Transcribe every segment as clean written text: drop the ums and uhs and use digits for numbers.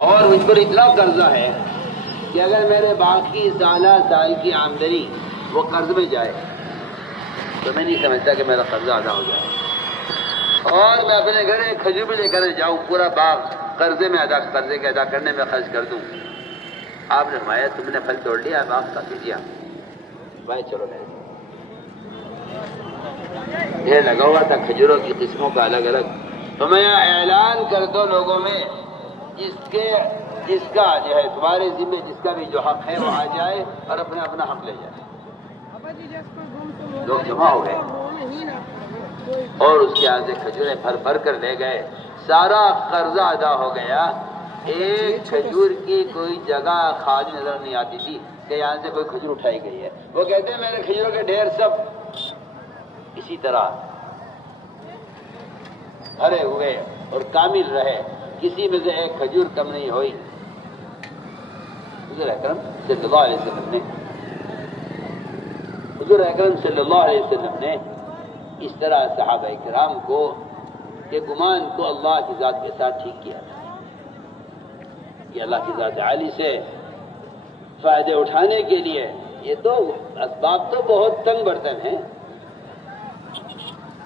اور مجھ پر اتنا قرضہ ہے کہ اگر میرے باقی سال کی آمدنی وہ قرض میں جائے تو میں نہیں سمجھتا کہ میرا قرضہ ادا ہو جائے، اور میں اپنے گھر ایک کھجور بھی لے کر جاؤں، پورا باغ قرضے کے ادا کرنے میں خرچ کر دوں۔ آپ نے فرمایا تم نے پھل توڑ لیا، باغ کافی دیا، بھائی چلو میرے ڈھیر لگا ہوا تھا کھجوروں کی قسموں کا الگ الگ، تو میں اعلان کر دو لوگوں میں جس کا جو ہے تمہارے ذمہ جس کا بھی جو حق ہے وہ آ جائے اور اپنا اپنا حق لے جائے۔ لوگ جمع ہو گئے اور اس کے آگے کھجوریں بھر بھر کر لے گئے، سارا قرضہ ادا ہو گیا۔ ایک کھجور کی کوئی جگہ خالی نظر نہیں آتی تھی کہ یہاں سے کوئی کھجور اٹھائی گئی ہے۔ وہ کہتے ہیں میرے کھجوروں کے ڈھیر سب اسی طرح بھرے ہوئے اور کامل رہے، کسی میں سے ایک کھجور کم نہیں ہوئی۔ حضور اکرم صلی اللہ علیہ وسلم نے اس طرح صحابہ کرام کو کے گمان کو اللہ کی ذات کے ساتھ ٹھیک کیا تھا کہ اللہ کی ذات عالی سے فائدے اٹھانے کے لیے یہ تو اسباب تو بہت تنگ برتن ہیں،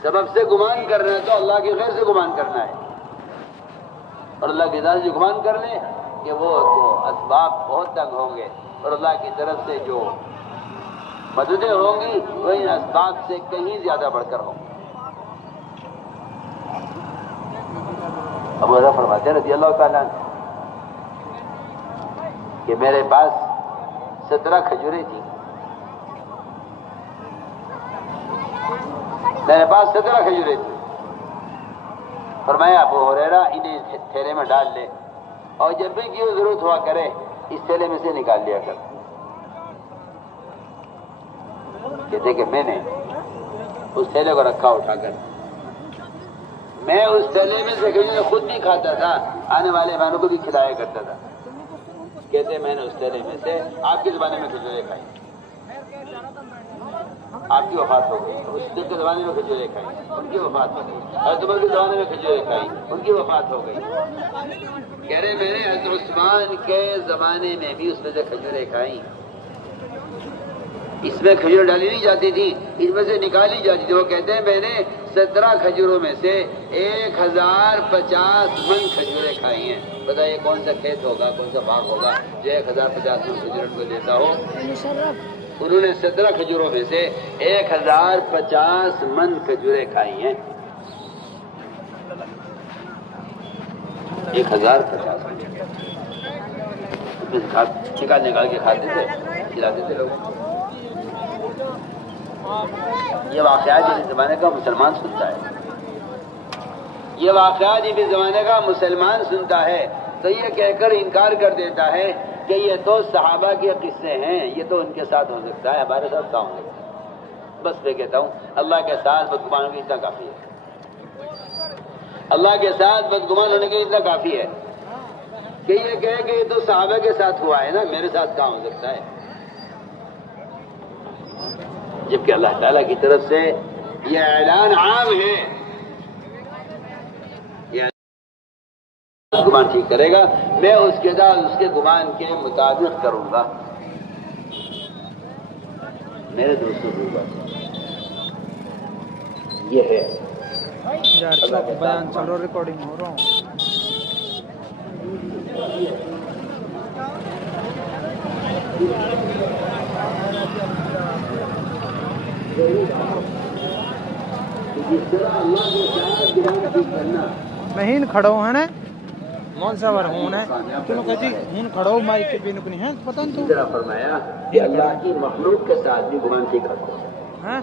سبب سے گمان کرنا ہے تو اللہ کے غیر سے گمان کرنا ہے، اور اللہ کی ذات سے گمان کر لیں کہ وہ تو اسباب بہت تنگ ہوں گے، اور اللہ کی طرف سے جو مددیں ہوں گی وہ ان اسباب سے کہیں زیادہ بڑھ کر ہوں گی۔ ابو ہریرہ فرماتے ہیں رضی اللہ تعالیٰ عنہ کہ میرے پاس 17 کھجوریں تھیں، فرمایا ابو ہریرہ انہیں تھیلے میں ڈال لے، اور جب بھی کی ضرورت ہوا کرے اس تھیلے میں سے نکال لیا کر۔ کہتے کہ میں نے اس تھیلے کو رکھا اٹھا کر، میں اس تھیلے میں سے کھجوریں خود بھی کھاتا تھا، آنے والے مہمانوں کو بھی کھلایا کرتا تھا۔ کہتے میں نے اس تھیلے میں سے آپ کے زمانے میں کھجوریں کھائی، آپ کی وفات ہو گئی، اس کے زمانے میں کھجوریں کھائی، ان کی وفات ہو گئی، حضرت عمر کے زمانے میں کھجوریں کھائی، ان کی وفات ہو گئی۔ کہہ رہے میں نے حضرت عثمان کے زمانے میں بھی اس میں سے کھجوریں کھائیں، اس میں کھجور ڈالی نہیں جاتی تھی، اس میں سے نکالی جاتی تھی۔ وہ کہتے ہیں میں نے 17 کھجوروں میں سے 1050 من کھجوریں کھائی ہیں۔ بتائیے کون سا کھیت ہوگا، کون سا باغ ہوگا جو 1050 من کھجوروں کو لیتا ہو۔ انہوں نے 17 کھجوروں میں سے 1050 من کھجوریں کھائی ہیں۔ 1050 نکال کے کھاتے تھے، کھلاتے تھے لوگوں کو۔ یہ واقعات اس زمانے کا مسلمان سنتا ہے، یہ واقعات اس زمانے کا مسلمان سنتا ہے تو یہ کہہ کر انکار کر دیتا ہے کہ یہ تو صحابہ کے قصے ہیں، یہ تو ان کے ساتھ ہو سکتا ہے، ہمارے ساتھ کہاں ہو سکتا ہے۔ بس میں کہتا ہوں اللہ کے ساتھ بدگمان ہونے کے اتنا کافی ہے، اللہ کے ساتھ بدگمان ہونے کے اتنا کافی ہے کہ یہ کہے کہ یہ تو صحابہ کے ساتھ ہوا ہے نا، میرے ساتھ کہاں ہو سکتا ہے، جبکہ اللہ تعالیٰ کی طرف سے یہ اعلان عام ہے، یہ گمان ٹھیک کرے گا، میں اس کے ساتھ اس کے گمان کے مطابق کروں گا۔ میرے دوستوں کی بات یہ ہے، بیان چل رہا، ریکارڈنگ ہو رہا ہوں۔ میں ہین کھڑا ہوں ہے نا مون سوار ہوں نا تم کہتی ہین کھڑا ہوں مائک کے بینک نہیں ہے پتہ نہیں تو فرمایا کہ اللہ کی مخلوق کے ساتھ بھی گمان ٹھیک رکھو، ہاں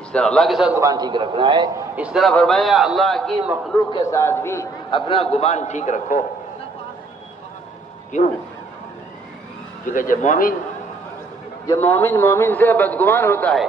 اس طرح اللہ کے ساتھ گمان ٹھیک رکھنا ہے، اس طرح فرمایا اللہ کی مخلوق کے ساتھ بھی اپنا گمان ٹھیک رکھو۔ کیوں؟ کیونکہ جب مومن سے بدگمان ہوتا ہے